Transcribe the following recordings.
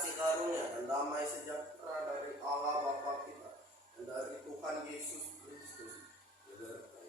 kasih karunia dan damai sejahtera dari Allah Bapa kita dan dari Tuhan Yesus Kristus menyertai.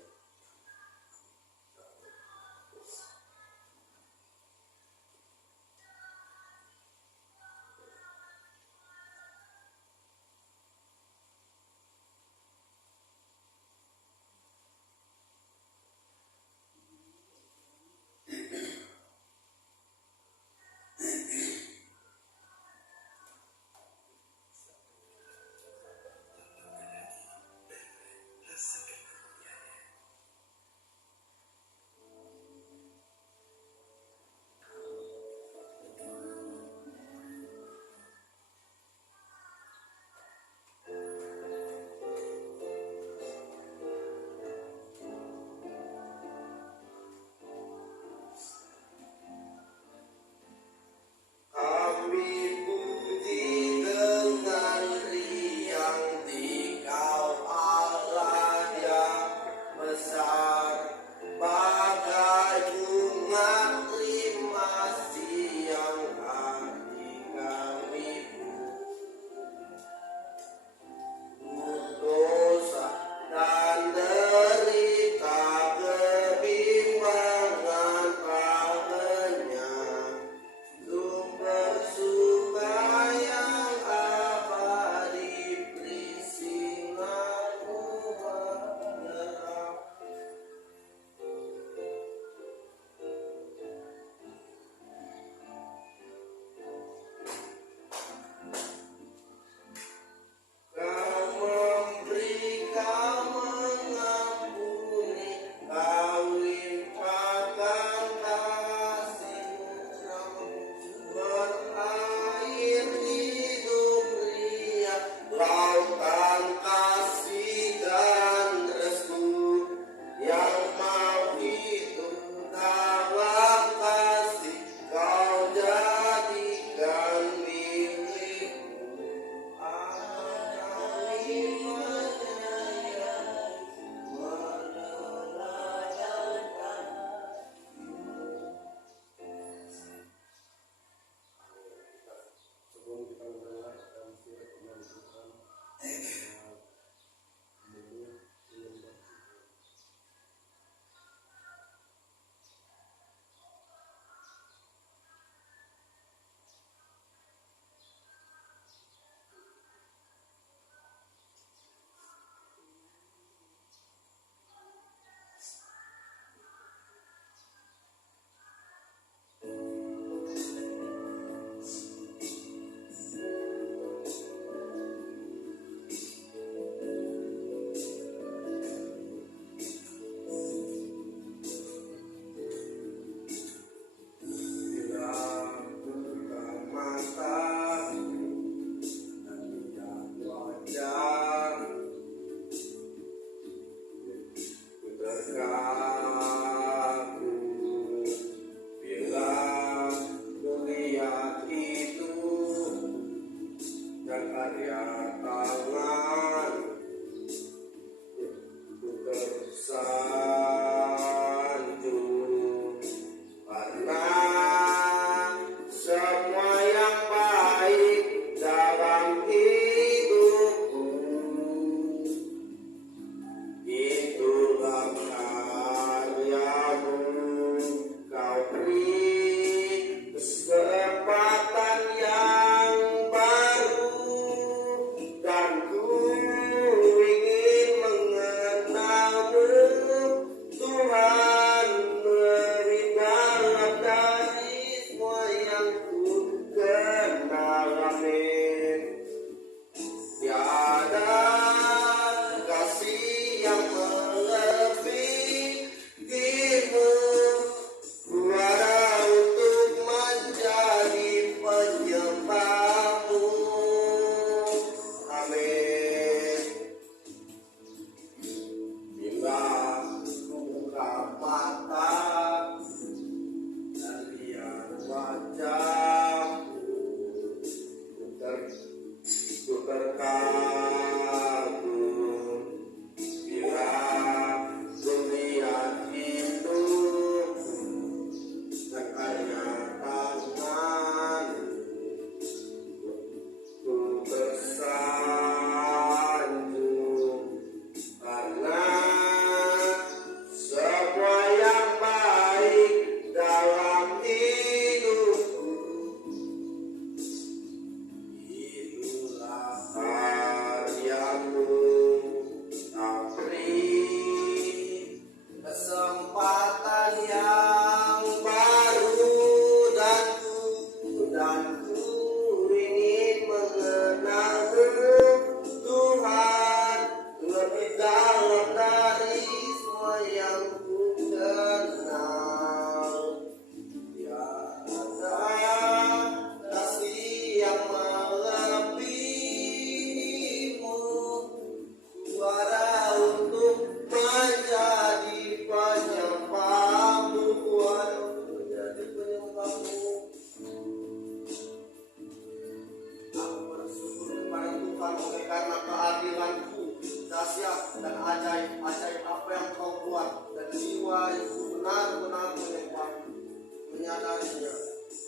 menyadarinya.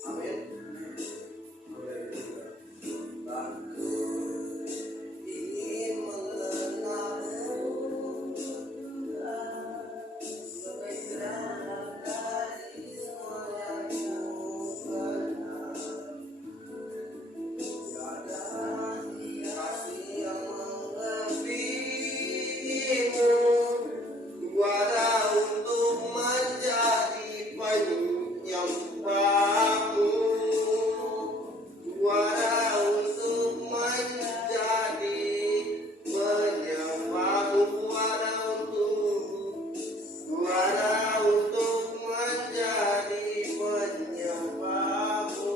Amin. Haleluya. Dan ingin mengenalmu lebih dalam dari semua yang ku kenal. Tiada kasih yang melebihimu, tiada untuk menjadi penyembahmu, tiada untuk menjadi penyembahmu, tiada untuk menjadi penyembahmu.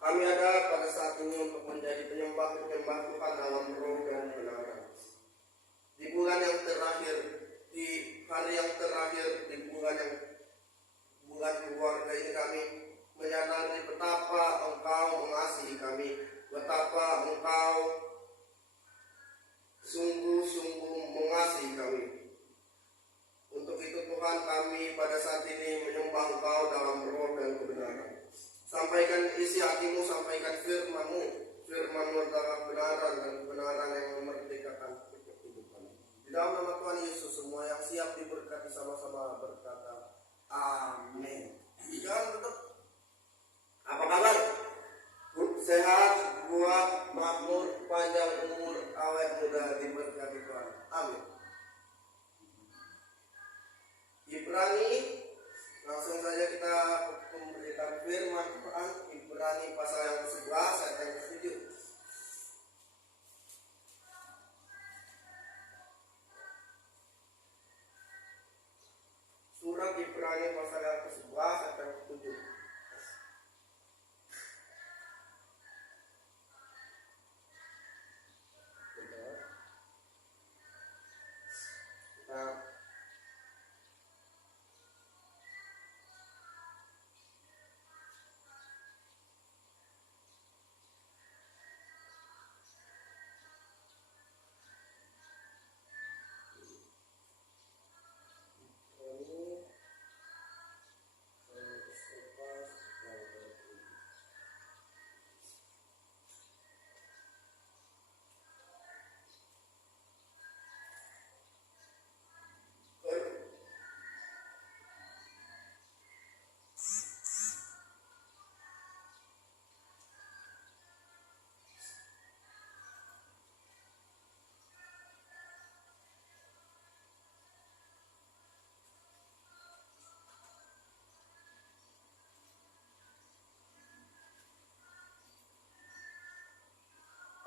Kami ada pada saat ini untuk menjadi penyembah-penyembah Tuhan dalam roh dan kebenaran. Di bulan yang terakhir, di hari yang terakhir, di bulan keluarga ini kami menyadari betapa Engkau mengasihi kami, betapa Engkau sungguh-sungguh mengasihi kami. Untuk itu Tuhan, kami pada saat ini menyembah Engkau dalam roh dan kebenaran. Sampaikan isi hatimu, sampaikan firman-Mu adalah kebenaran dan kebenaran yang memerdekakan kehidupan. Di dalam nama Tuhan Yesus, semua yang siap diberkati sama-sama berkata amin. Jangan tutup. Apa kabar? Sehat, kuat, makmur, panjang umur, awet muda, diberkati Tuhan. Amin. Ibrani, langsung saja kita memberikan firman Tuhan. Ibrani pasal yang ke-11 ayat yang ke-7. Surat Ibrani pasal yang ke-11 ayat yang ke-7.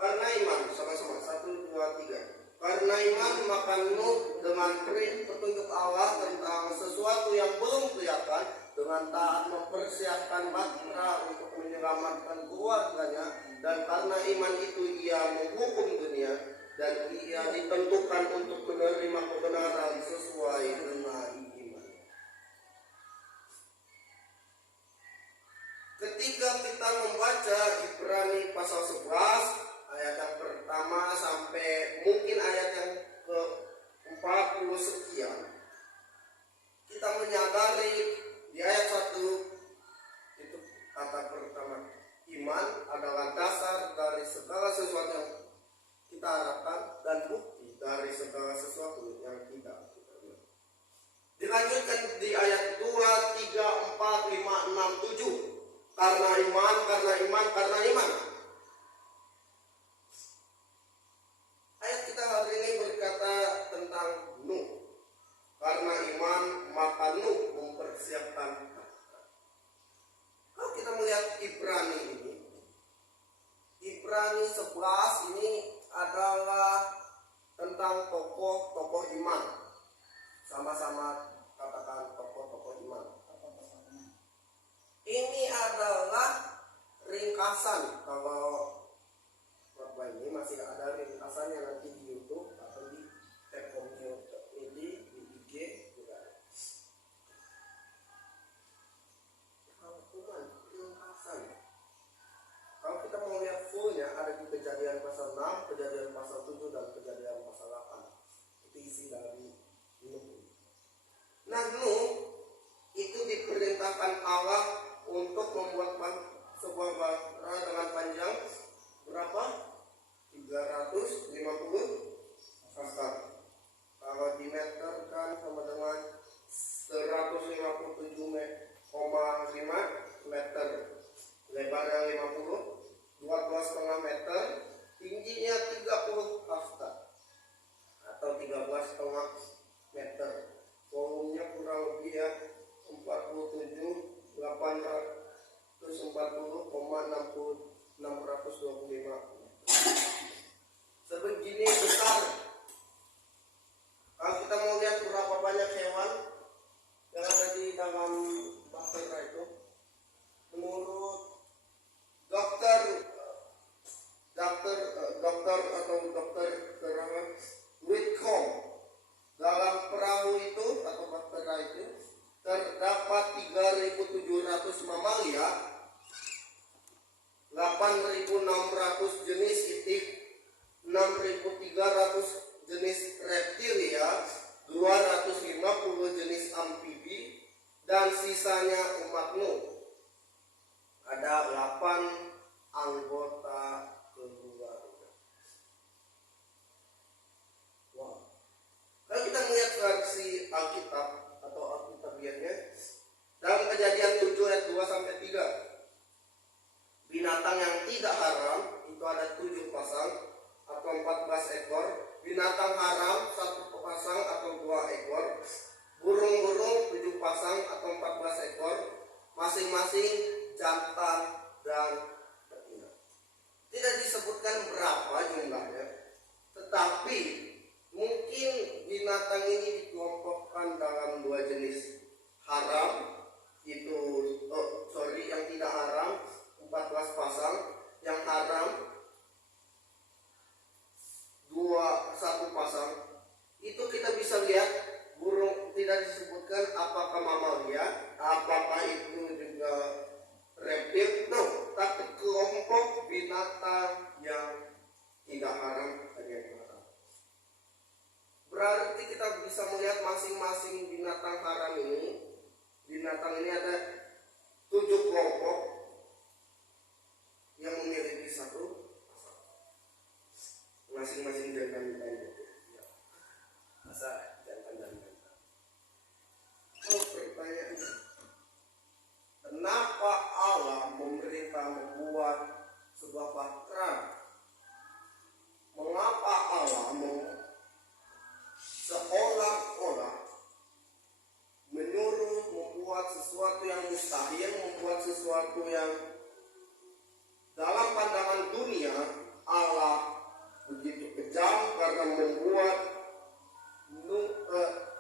Karena iman, sama-sama, 1, 2, 3. Karena iman maka Nuh dengan petunjuk Allah tentang sesuatu yang belum kelihatan, dengan taat mempersiapkan batra untuk menyelamatkan keluarganya, dan karena iman itu ia menghukum dunia, dan ia ditentukan untuk menerima kebenaran sesuai dengan iman. Ketika kita membaca Ibrani pasal 11 ayat yang pertama sampai mungkin ayat yang ke-40 sekian, kita menyadari di ayat 1 itu kata pertama, iman adalah dasar dari segala sesuatu yang kita harapkan dan bukti dari segala sesuatu yang tidak kita lihat. Dilanjutkan di ayat 2, 3, 4, 5, 6, 7. Karena iman. Ayat kita hari ini berkata tentang Nuh. Karena iman maka Nuh mempersiapkan. Kalau kita melihat Ibrani ini, Ibrani 11 ini adalah tentang tokoh-tokoh iman. Sama-sama katakan tokoh-tokoh iman. Ini adalah ringkasan. Kalau khotbah ini masih ada ringkasannya nanti di YouTube atau di Tekomio di IG juga. Rangkuman, ringkasan. Kalau kita mau lihat fullnya ada di Kejadian pasal 6, Kejadian pasal 7 dan Kejadian pasal 8. diperintahkan Allah untuk membuat sebuah bara dengan panjang berapa? 350 hasta. Kalau dimeterkan sama dengan 157,5 meter, lebarnya 50, 12,5 meter, tingginya 30 hasta atau 13,5 meter. Volumenya kurang lebih ya 47.840,625. Sebegini besar. Kalau kita mau lihat berapa banyak hewan yang ada di dalam bahtera itu, menurut dokter Whitcomb, dalam perahu itu atau bahtera itu terdapat 3.700 mamalia, 8.600 jenis itik, 6.300 jenis reptilia, 250 jenis amfibi, dan sisanya umat Nuh. Ada 8 anggota keluarga. Wow. Kalau kita melihat versi Alkitab atau Alkitabiatnya, dalam Kejadian 7 ayat 2 sampai 3, binatang yang tidak haram itu ada 7 pasang atau 14 ekor, binatang haram 1 pasang atau 2 ekor, burung-burung 7 pasang atau 14 ekor, masing-masing jantan dan betina. Tidak disebutkan berapa jumlahnya, tetapi mungkin binatang ini dikelompokkan dalam 2 jenis. Haram itu yang tidak haram 14 pasang, yang haram 1 pasang. Itu kita bisa lihat burung tidak disebutkan apakah mamalia, apakah itu juga reptil, tapi kelompok binatang yang tidak haram dan yang haram. Berarti kita bisa melihat masing-masing binatang haram ini. Binatang ini ada 7 kelompok yang memiliki 1 pasang. Masing-masing jantan dan betina. Masa jantan dan betina. Pertanyaannya, kenapa Allah memerintah membuat sebuah bahtera? Mengapa Allah seolah-olah menyuruh membuat sesuatu yang mustahil, membuat sesuatu yang dalam pandangan dunia Allah begitu kejam karena membuat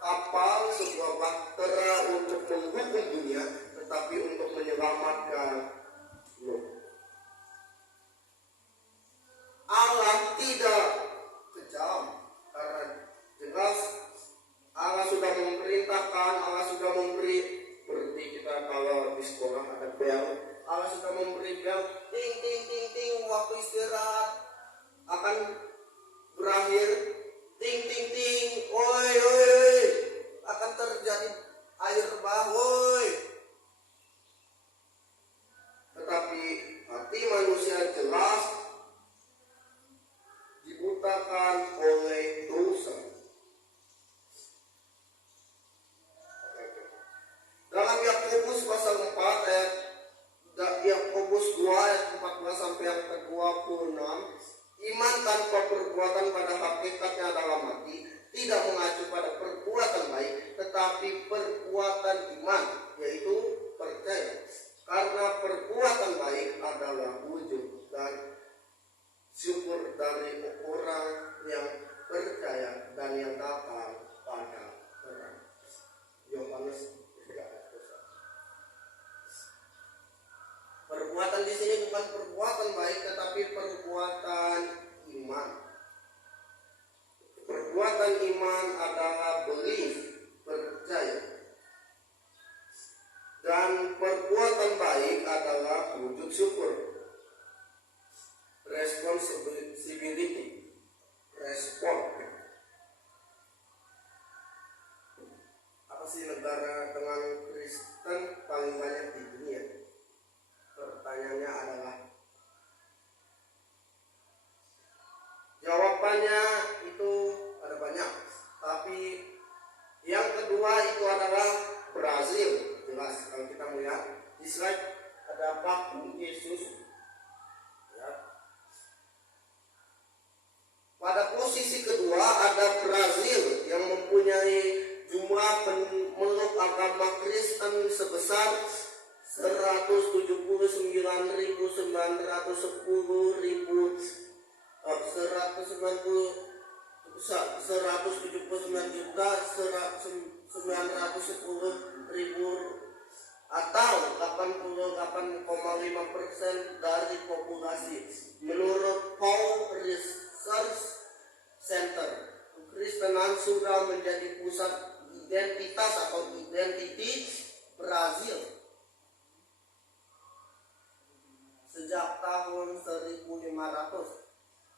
kapal, sebuah bahtera untuk menghukum dunia, tetapi untuk menyelamatkan Nuh. Allah tidak kejam karena jelas Allah sudah memerintahkan, Allah sudah memberi, seperti kita kalau di sekolah ada bel, Allah sudah memberi bel, ting ting ting ting, waktu istirahat akan berakhir, ting ting ting, oi oi oi, akan terjadi air bah, woi. Tetapi hati manusia jelas dibutakan oleh dosa. Dalam Yakobus pasal 4 ayat Yakobus 2 ayat 14 sampai yang ke-26, iman tanpa perbuatan pada hakikatnya adalah mati, tidak mengacu pada perbuatan baik, tetapi perbuatan iman, yaitu percaya. Karena perbuatan baik adalah wujud dan syukur dari orang yang percaya dan yang datang pada terang. Yohanes 3. Perbuatan di sini bukan perbuatan baik, tetapi perbuatan iman. Perbuatan iman adalah belief, percaya. Dan perbuatan baik adalah wujud syukur, responsibility, respon. Apa sih negara dengan Kristen paling paling banyak di dunia? Pertanyaannya adalah, jawabannya itu ada banyak, tapi yang kedua itu adalah Brazil. Jelas kalau kita melihat di slide ada patung Yesus. Ya. Pada posisi kedua ada Brazil yang mempunyai jumlah pemeluk agama Kristen sebesar 179.910.910 atau 88,5% dari populasi. Menurut Pew Research Center, kekristenan sudah menjadi pusat identitas atau identiti Brazil sejak tahun 1500.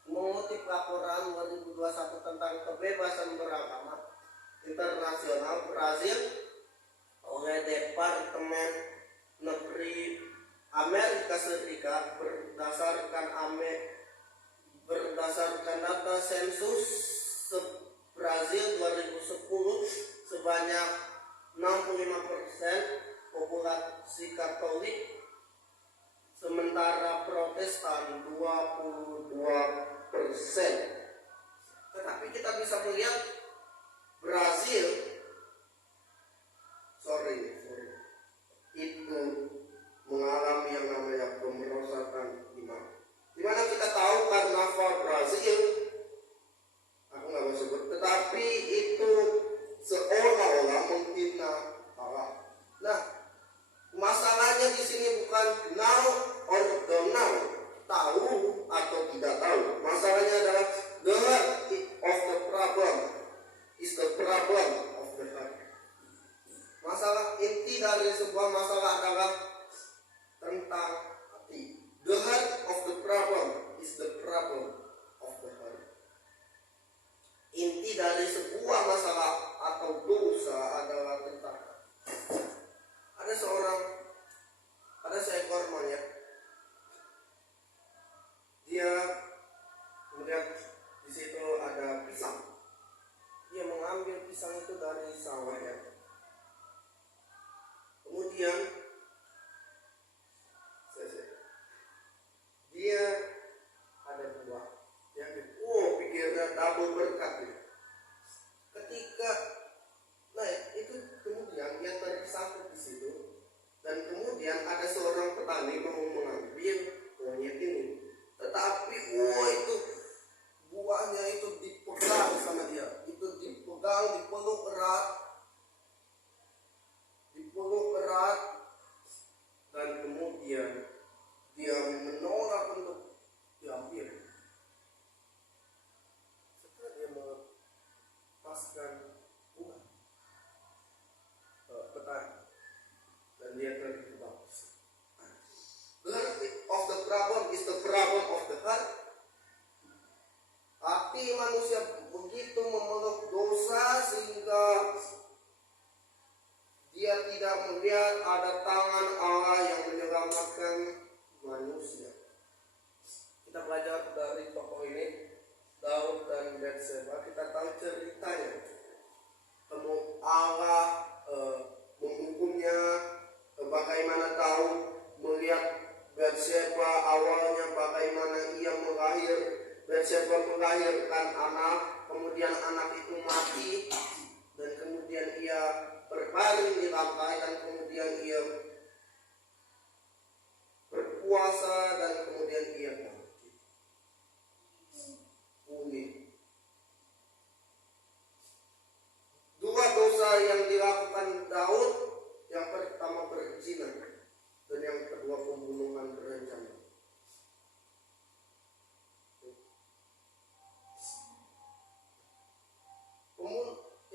Mengutip laporan 2021 tentang kebebasan beragama internasional Brazil oleh Departemen Negeri Amerika Serikat berdasarkan data sensus Brazil 2010, sebanyak 65% populasi Katolik, sementara Protestan 22%. Tetapi kita bisa melihat Brazil itu mengalami yang namanya pemberontakan iman. Dimana kita tahu karnaval Brazil, aku nggak mau sebut, tetapi itu seolah-olah menghina Allah. Nah, masalahnya di sini bukan now or don't know, tahu atau tidak tahu. Masalahnya adalah the heart of the problem is the problem of the heart. Masalah inti dari sebuah masalah adalah tentang hati. The heart of the problem is the problem of the heart. Inti dari sebuah masalah atau dosa adalah tentang ada seekor monyet. Dia melihat di situ ada pisang. Dia mengambil pisang itu dari sawahnya. Kemudian dia ada buah. Yang pikirnya double berkat. Ketika itu kemudian dia tersangkut di situ, dan kemudian ada seorang petani mau mengambil monyet ini, tetapi itu buahnya itu dipegang sama dia, itu dipeluk erat, dan kemudian dia menolak untuk diambil. Setelah dia melepaskan buah petani, dan dia terjebak. The heart of the problem is the problem of the heart. Hati manusia begitu memeluk dosa sehingga dia tidak melihat ada tangan Allah yang menyelamatkan manusia. Kita belajar dari tokoh ini, Daud dan Batseba. Kita tahu ceritanya. Allah menghukumnya, bagaimana Daud melihat Batseba awalnya, bagaimana ia Batseba melahirkan anak, kemudian anak itu mati, dan kemudian ia berbaring di lantai, dan kemudian ia berpuasa, dan kemudian ia mati. Unik. Dua dosa yang dilakukan Daud, yang pertama berzina, dan yang kedua pembunuhan berencana.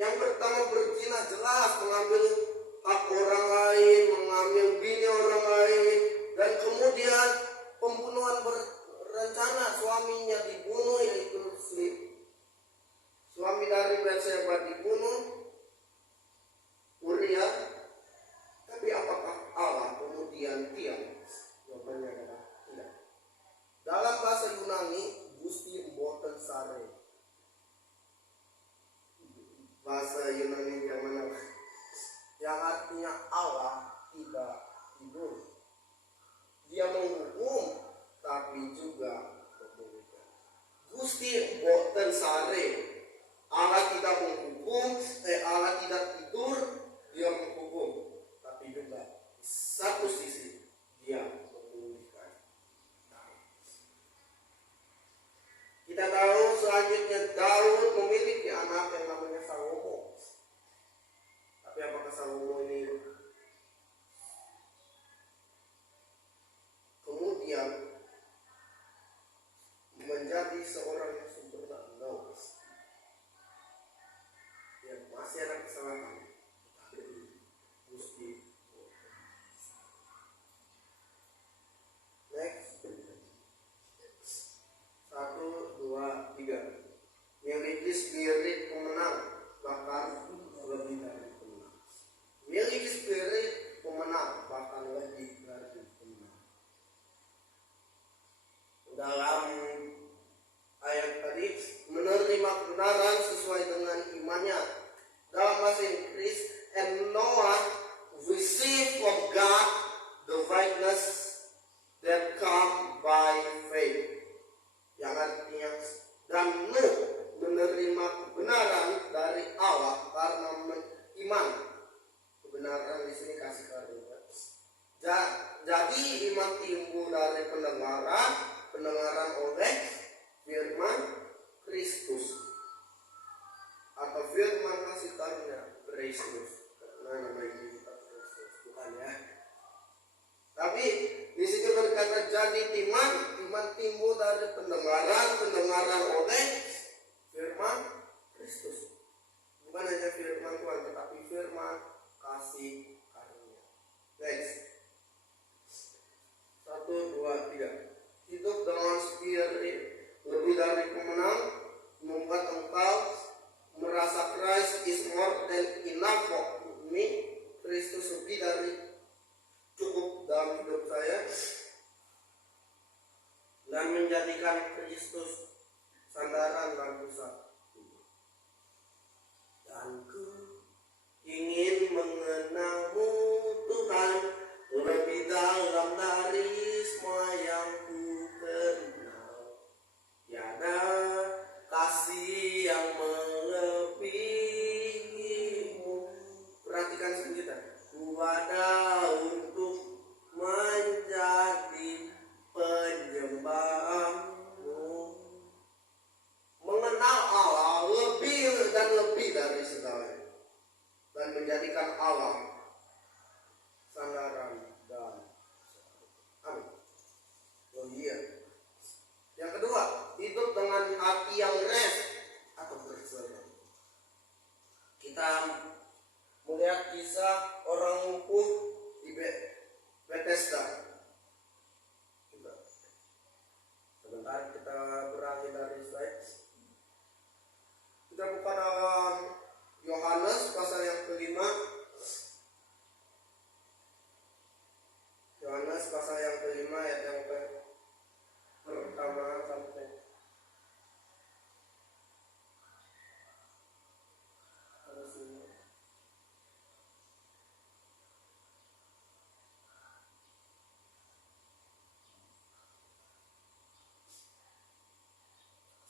Yang pertama berzina, jelas mengambil hak orang lain, mengambil bini orang lain, dan kemudian pembunuhan yang artinya Allah tidak tidur. Dia menghukum tapi juga memulihkan. Gusti boten sare. Allah tidak menghukum, Allah tidak tidur, dia menghukum, tapi juga di satu sisi dia memulihkan. Kita tahu selanjutnya Daud memiliki anak yang namanya Salomo. Tapi apakah Salomo ini kemudian menjadi seorang yang sempurna? No. Ya, masih ada kesalahan. Gusti. Next. 1, 2, 3. Miliki spirit pemenang, bahkan lebih dari pemenang. Miliki spirit pemenang, bahkan lebih dari pemenang. Dalam ayat tadi, menerima kebenaran sesuai dengan imannya. Dalam bahasa Inggris, and Noah received from God the righteousness that come by faith. Yang artinya, dan Nuh menerima kebenaran dari Allah karena iman. Kebenaran di sini kasih karunia. Jadi iman timbul dari pendengaran oleh firman Kristus atau firman kasih karunia Kristus. Karena nama ini kita Kristus, bukan ya. Tapi di situ berkata jadi iman timbul dari pendengaran oleh firman Kristus. Bukan hanya firman Tuhan, tetapi firman kasih karunia. Next. 1, 2, 3. Hidup dengan spirit lebih dari pemenang membuat engkau merasa Christ is more than enough for me. Kristus lebih dari cukup dalam hidup saya, dan menjadikan Kristus sandaran dan pusat. Dan ku ingin mengenalmu Tuhan lebih dalam dari semua yang ku kenal. Tiada kasih yang melebihimu. Perhatikan sebentar. Ku ada untuk menjadi penyembahmu. Mengenal Allah lebih dan lebih dari segalanya, dan menjadikan Allah sandaran dan amin. Oh iya. Yang kedua, hidup dengan hati yang rest atau berserah. Kita melihat kisah orang lumpuh di Bethesda. Sebentar kita beralih dari slide. Kita buka dalam Yohanes pasal yang kelima. Yohanes pasal yang kelima ayat yang pertama sampai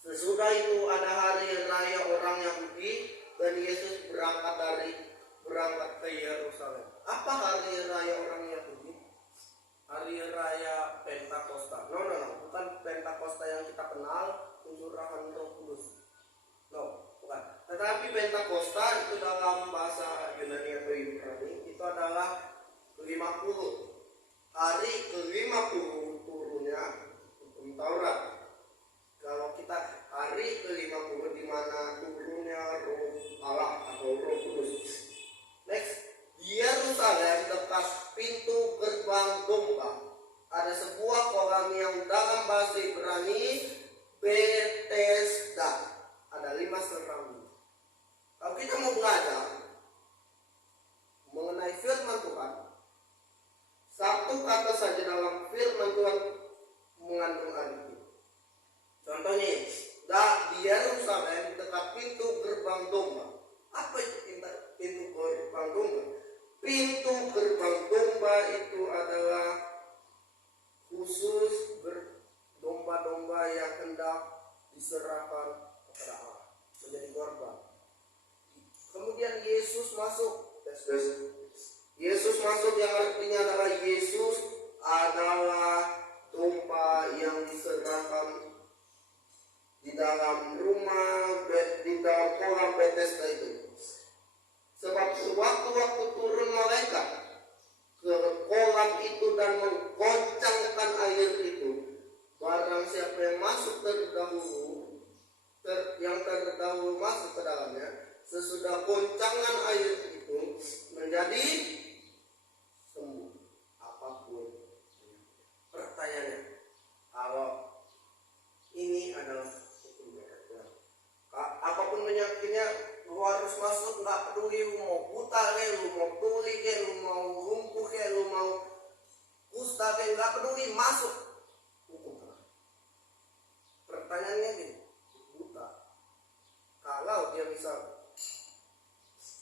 sesudah itu ada hari raya orang Yahudi dan Yesus berangkat ke Yerusalem. Apa hari raya orang Yahudi? Hari raya Pentakosta. No, bukan Pentakosta yang kita kenal, pencurahan Roh Kudus. No, bukan. Tetapi Pentakosta itu dalam bahasa Yunani atau Ibrani itu adalah ke-50. Hari ke-50 turunnya hukum Taurat. Kalau kita hari ke-50 di mana turunnya Roh Allah atau Roh Kudus. Next, di Yerusalem dekat pintu gerbang domba ada sebuah kolam yang dalam bahasa Ibrani Bethesda. Ada 5 serambi. Kalau kita mau belajar mengenai firman Tuhan, satu kata saja dalam firman Tuhan mengandung arti. Contohnya, di Yerusalem dekat pintu gerbang domba. Apa itu pintu gerbang domba? Yesus masuk yang artinya adalah Yesus adalah domba yang diserahkan di dalam rumah, di dalam kolam Bethesda itu. Sebab sewaktu-waktu turun malaikat ke kolam itu dan menggoncangkan air itu, barang siapa yang masuk terdahulu, yang terdahulu masuk ke dalamnya, sesudah goncangan air itu menjadi sembuh apapun. Pertanyaannya, kalau ini adalah hukum berat, apapun penyakitnya, lu harus masuk, nggak peduli lu mau buta kayak, lu mau tuli kayak, lu mau lumpuh kayak, lu mau kusta kayak, nggak peduli, masuk. Hukum berat. Pertanyaannya gini, buta, kalau dia bisa,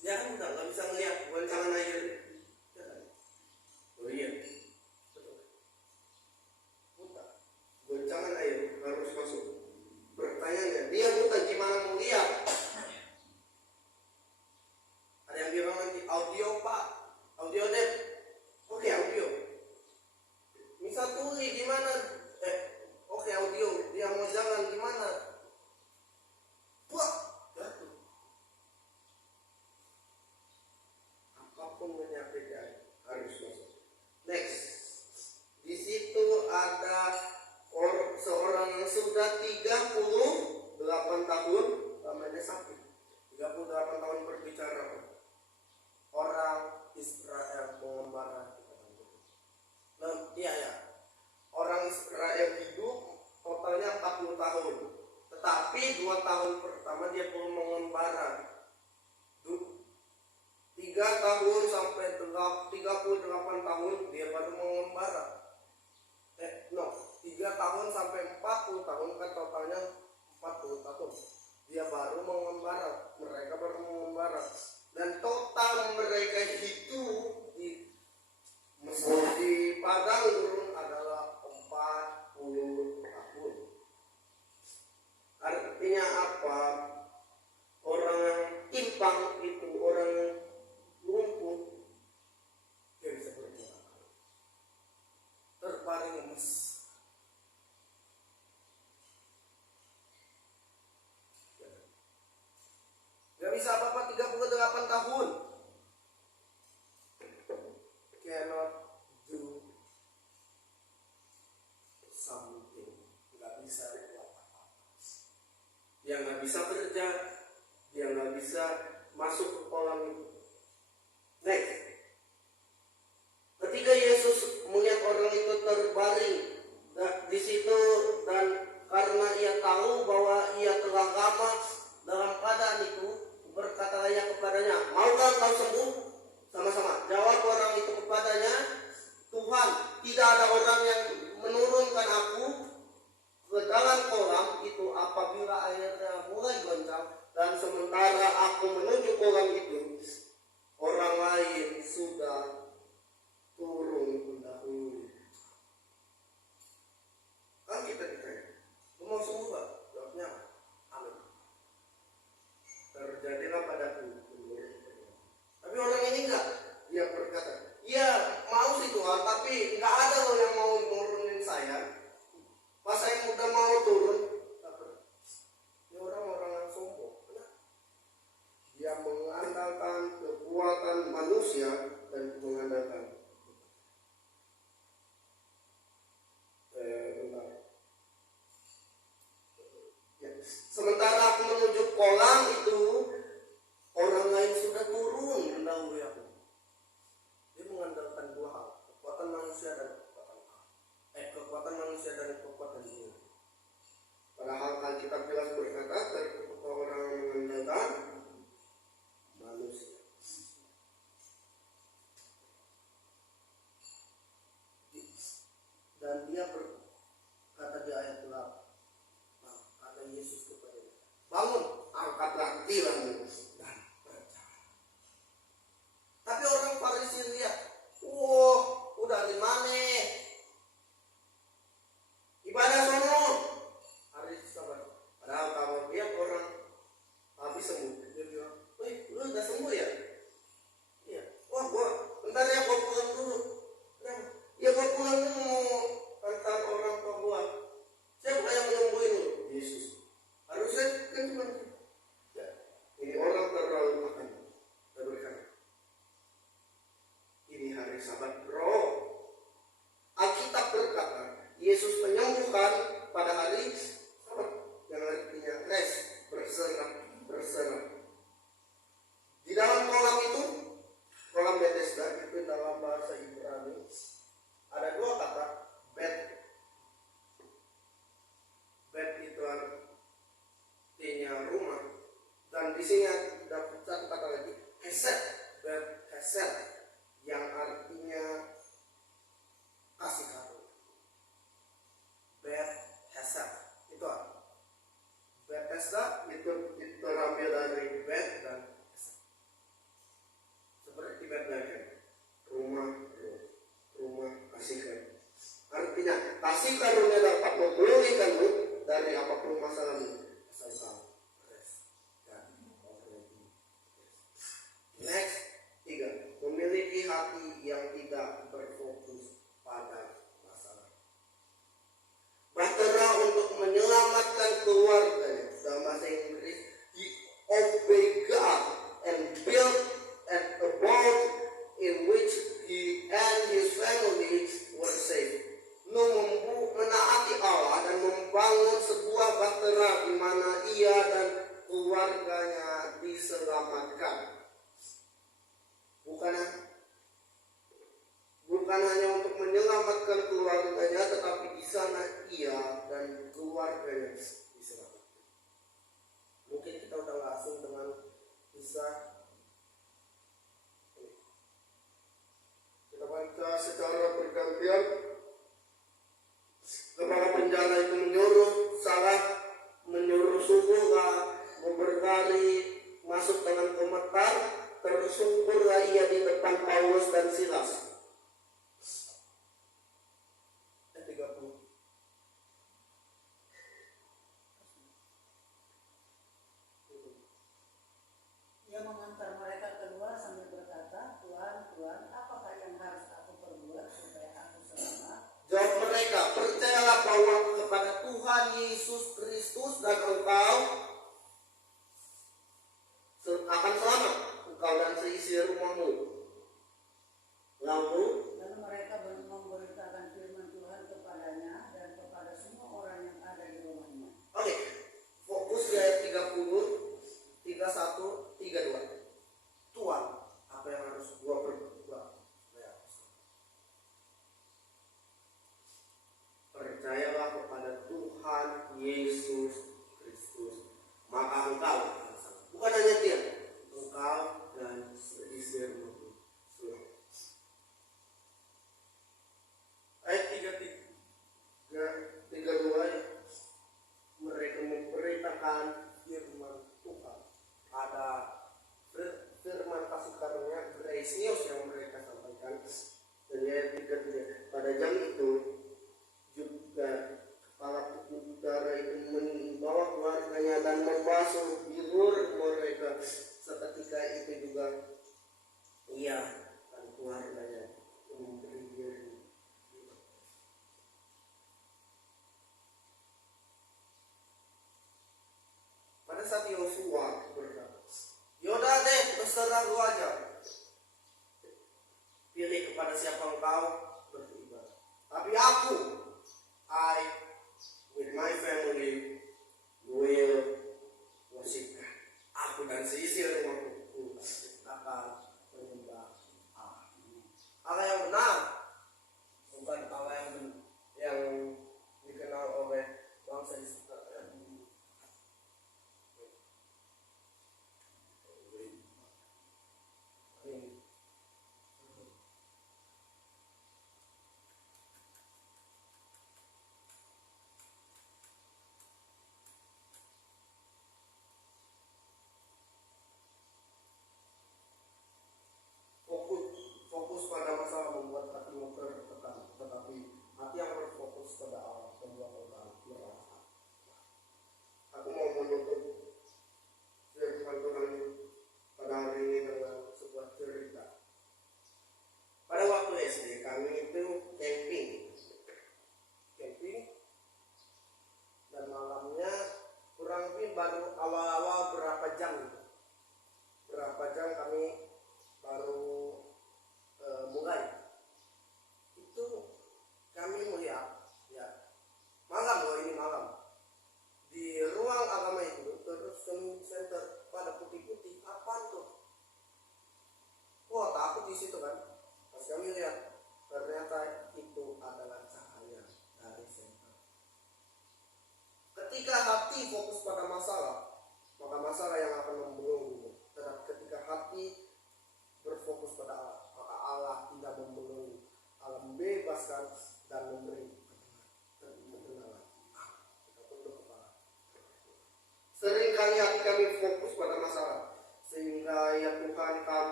dia kan udah nggak bisa ngeliat goncangan air. Oh iya, buta, goncangan air harus masuk. Pertanyaannya, dia buta gimana mau lihat? Ada yang bilang nanti audio pak, audio deh. Oke, audio. Misal tuli gimana? Oke, audio. Dia mau jalan gimana? Wah, jatuh. Apapun penyakitnya harus masuk. Next, di situ ada seorang yang sudah 38 tahun namanya sakit. 38 tahun berbicara. Orang Israel mengembara. Nah, iya ya. Orang Israel hidup totalnya 40 tahun. Tetapi 2 tahun pertama dia belum mengembara. 3 tahun sampai 38 tahun dia baru mengembara. 3 tahun sampai 40 tahun kan totalnya 40 tahun. Dia baru mengembara, mereka baru mengembara. Dan total mereka hidup di padang gurun adalah 40 tahun. Artinya apa? Orang yang timpang itu, orang yang lumpuh, dia bisa berjalan. Terbaring lemes. Gak bisa apa-apa 38 tahun. Cannot do something. Gak bisa apa-apa. Dia gak bisa kerja. Dia gak bisa masuk ke kolam itu. Next. Ketika Yesus melihat orang itu terbaring di situ, dan karena ia tahu bahwa ia telah lama dalam keadaan itu, berkatalah ia kepadanya, maukah kau sembuh? Sama-sama jawab orang itu kepadanya, Tuhan, tidak ada orang yang menurunkan aku ke dalam kolam itu apabila airnya mulai goncang, dan sementara aku menuju kolam itu, orang lain sudah turun mendahului. Kan kita ditanya, lu mau sembuh gak? Jawabnya, amin. Terjadilah padaku. Tapi orang ini enggak. Dia berkata, iya mau sih Tuhan, tapi enggak ada loh yang mau nurunin saya. Pas saya udah mau turun, ini orang-orang yang sombong. Dia mengandalkan kekuatan manusia dan mengandalkan sementara aku menuju kolam itu, orang lain sudah turun mendahului aku. Dia mengandalkan 2 hal, kekuatan manusia dan kekuatan manusia dan kekuatan Tuhan. Padahal kan kita bilang berkata orang mengandalkan manusia. hari Sabat, bro. Alkitab berkata Yesus menyembuhkan pada hari Sabat, yang artinya rest, berserah. Di dalam kolam itu, kolam Bethesda itu dalam bahasa Ibrani ada dua kata, bed. Bed itu artinya rumah, dan di sini ada satu kata lagi, hesed, bed hesed, yang artinya kasih karunia. Bed hesed itu apa? Bethesda itu terambil dari bed dan hesed. Seperti Bethlehem, rumah kasih karunia. Artinya kasih karunia dapat memulihkanmu dari apapun masalahmu, asal kamu rest dan already. Next, 3, memiliki hati yang tidak berfokus pada masalah. Bahtera untuk menyelamatkan keluarganya. Dalam bahasa Inggris, he obeyed God and built a boat in which he and his family were safe. Menaati Allah dan membangun sebuah bahtera di mana ia dan keluarganya diselamatkan. Bukan hanya untuk menyelamatkan keluarganya, tetapi di sana ia dan keluarganya diselamatkan. Mungkin kita udah gak asing dengan kisah. Kita baca secara bergantian. Kepala penjara itu menyuruh subuhlah, memberkati, masuk dengan gemetar, tersungkurlah ia di depan Paulus dan Silas. 30. Ia mengantar mereka keluar sambil berkata, Tuhan, Tuhan, apakah yang harus aku perbuat supaya aku selamat? Jawab mereka, percayalah bahwa kepada Tuhan Yesus Kristus dan engkau akan selamat, engkau dan seisi rumahmu. Lalu mereka memberitakan firman Tuhan kepadanya dan kepada semua orang yang ada di rumahnya. Oke, fokus di ayat 30, 31, 32. Tuhan, apa yang harus gua perbuat? Percayalah kepada Tuhan Yesus Kristus, maka engkau akan selamat. Bukan hanya dia, engkau dan seisi rumahmu. Ayat 32, mereka memberitakan firman Tuhan. Ada firman kasih karunia, grace news yang mereka sampaikan. Dan ayat 33, pada jam itu juga kepala utara itu membawa keluarganya dan membasuh bibur mereka. Seketika itu juga ia dan keluarganya memberi diri. Pada saat Yosua berkata, Yaudah deh, terserah lu aja. Pilih kepada siapa engkau beribadah. Tapi aku, I with my family will worship God. Aku dan seisi rumahku akan menyembah Allah. Allah yang benar, bukan Allah yang dikenal oleh bangsa Israel.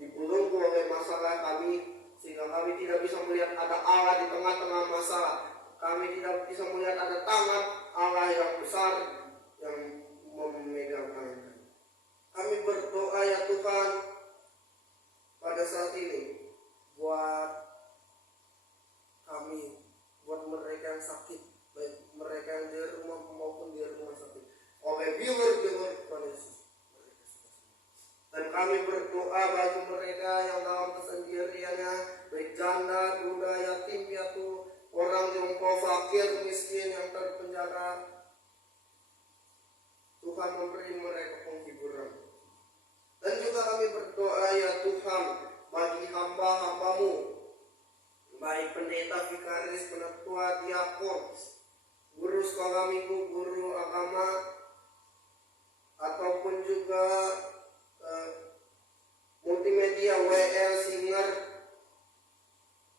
dibelenggu oleh masalah kami, sehingga kami tidak bisa melihat ada Allah di tengah-tengah masalah. Kami tidak bisa melihat ada tangan Allah yang besar yang memegang tangan. Kami berdoa ya Tuhan pada saat ini buat kami, buat mereka yang sakit, baik mereka yang di rumah maupun di rumah sakit, oleh viewer Tuhan Yesus. Dan kami berdoa bagi mereka yang dalam kesendiriannya, baik janda, duda, yatim, piatu, orang jompo, fakir, miskin yang terpenjara. Tuhan memberi mereka penghiburan. Dan juga kami berdoa ya Tuhan bagi hamba-hambamu, baik pendeta, vikaris, penatua, diakon, guru sekolah minggu, guru agama, ataupun juga multimedia, WL, singer,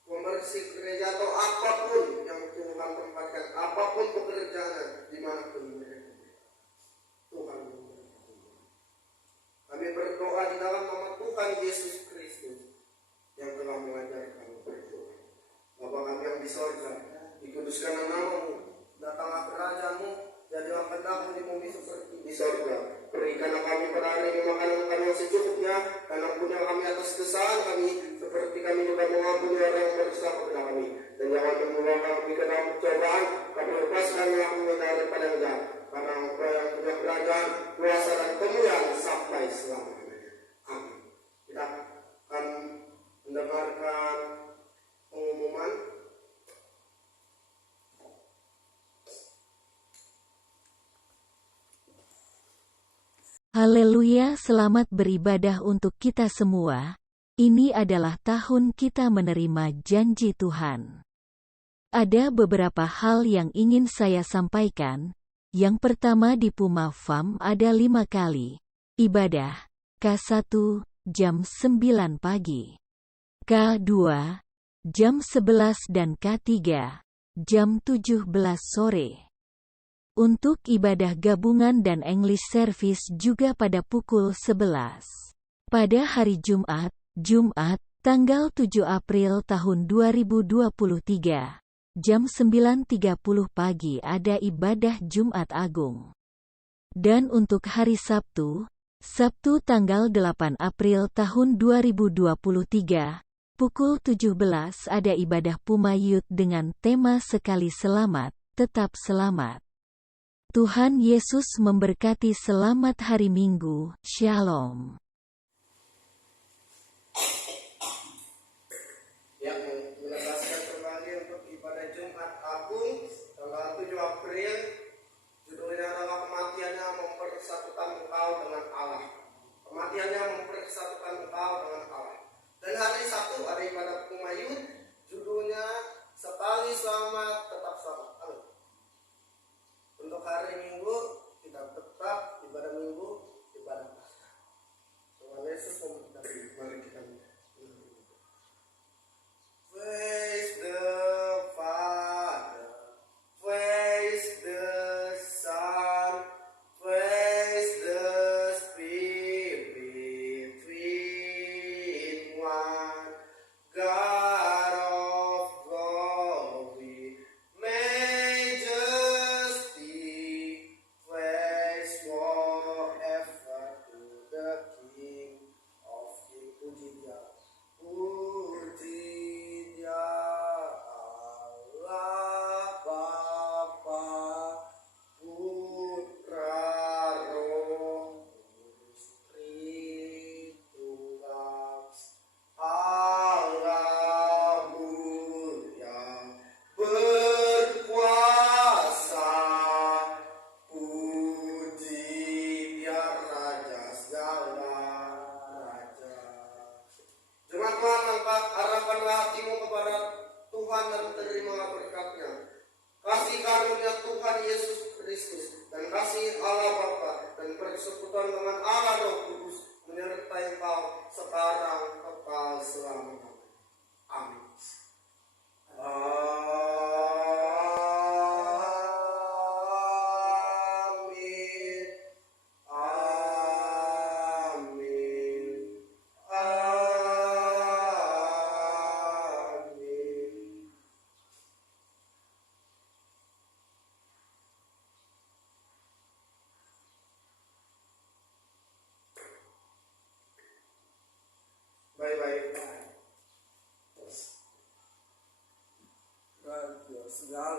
pembersih gereja, atau apapun yang Tuhan tempatkan, apapun pekerjaannya, dimanapun mereka. Tuhan kami berdoa di dalam nama Tuhan Yesus Kristus yang telah mengajar kami berdoa. Bapa kami yang di sorga, dikuduskanlah namamu, datanglah kerajaanmu, jadilah kehendakmu di bumi seperti di sorga. Berikanlah kami pada hari ini makanan kami yang secukupnya, dan ampunilah kami atas kesalahan kami, seperti kami juga mengampuni orang yang bersalah kepada kami. Dan jangan membawa kami ke dalam pencobaan, tapi lepaskanlah kami daripada yang jahat. Karena Engkau yang punya kerajaan, kuasa dan kemuliaan sampai selamanya. Amin. Kita akan mendengarkan pengumuman. Haleluya, selamat beribadah untuk kita semua. Ini adalah tahun kita menerima janji Tuhan. Ada beberapa hal yang ingin saya sampaikan. Yang pertama, di Puma Farm ada 5 kali ibadah. K1, jam 9 pagi. K2, jam 11 dan K3, jam 17 sore. Untuk ibadah gabungan dan English service juga pada pukul 11. Pada hari Jumat, tanggal 7 April tahun 2023. Jam 9.30 pagi ada ibadah Jumat Agung. Dan untuk hari Sabtu tanggal 8 April tahun 2023, pukul 17 ada ibadah Puma Youth dengan tema Sekali Selamat, Tetap Selamat. Tuhan Yesus memberkati. Selamat hari Minggu. Shalom. April, judulnya adalah kematiannya mempersatukan engkau dengan Allah. Kematiannya mempersatukan engkau dengan Allah. Dan hari Sabtu ada ibadah Puma Youth, judulnya Sekali Selamat Tetap Selamat. Untuk hari Minggu kita tetap ibadah Minggu, ibadah Paskah. Tuhan Yesus memberkati. Mari kita praise the Father, praise the Son, praise the Spirit, three in one, God of glory, majesty, praise forever to the King of Kings. Puji Dia, puji Dia, Allah Bapa, Putra, Roh Kudus, Tritunggal, Allah mulia, berkuasa, puji Dia Raja segala raja. Jangan Tuhan, arahkanlah hatimu kepada Tuhan dan terimalah berkat-Nya. Kasih karunia Tuhan Yesus Kristus dan kasih Allah Bapa dan persekutuan dengan Allah Roh Kudus menyertai engkau sekarang kekal selamanya. Amin. Amin. Amin. baik-baik. God, Diyos, God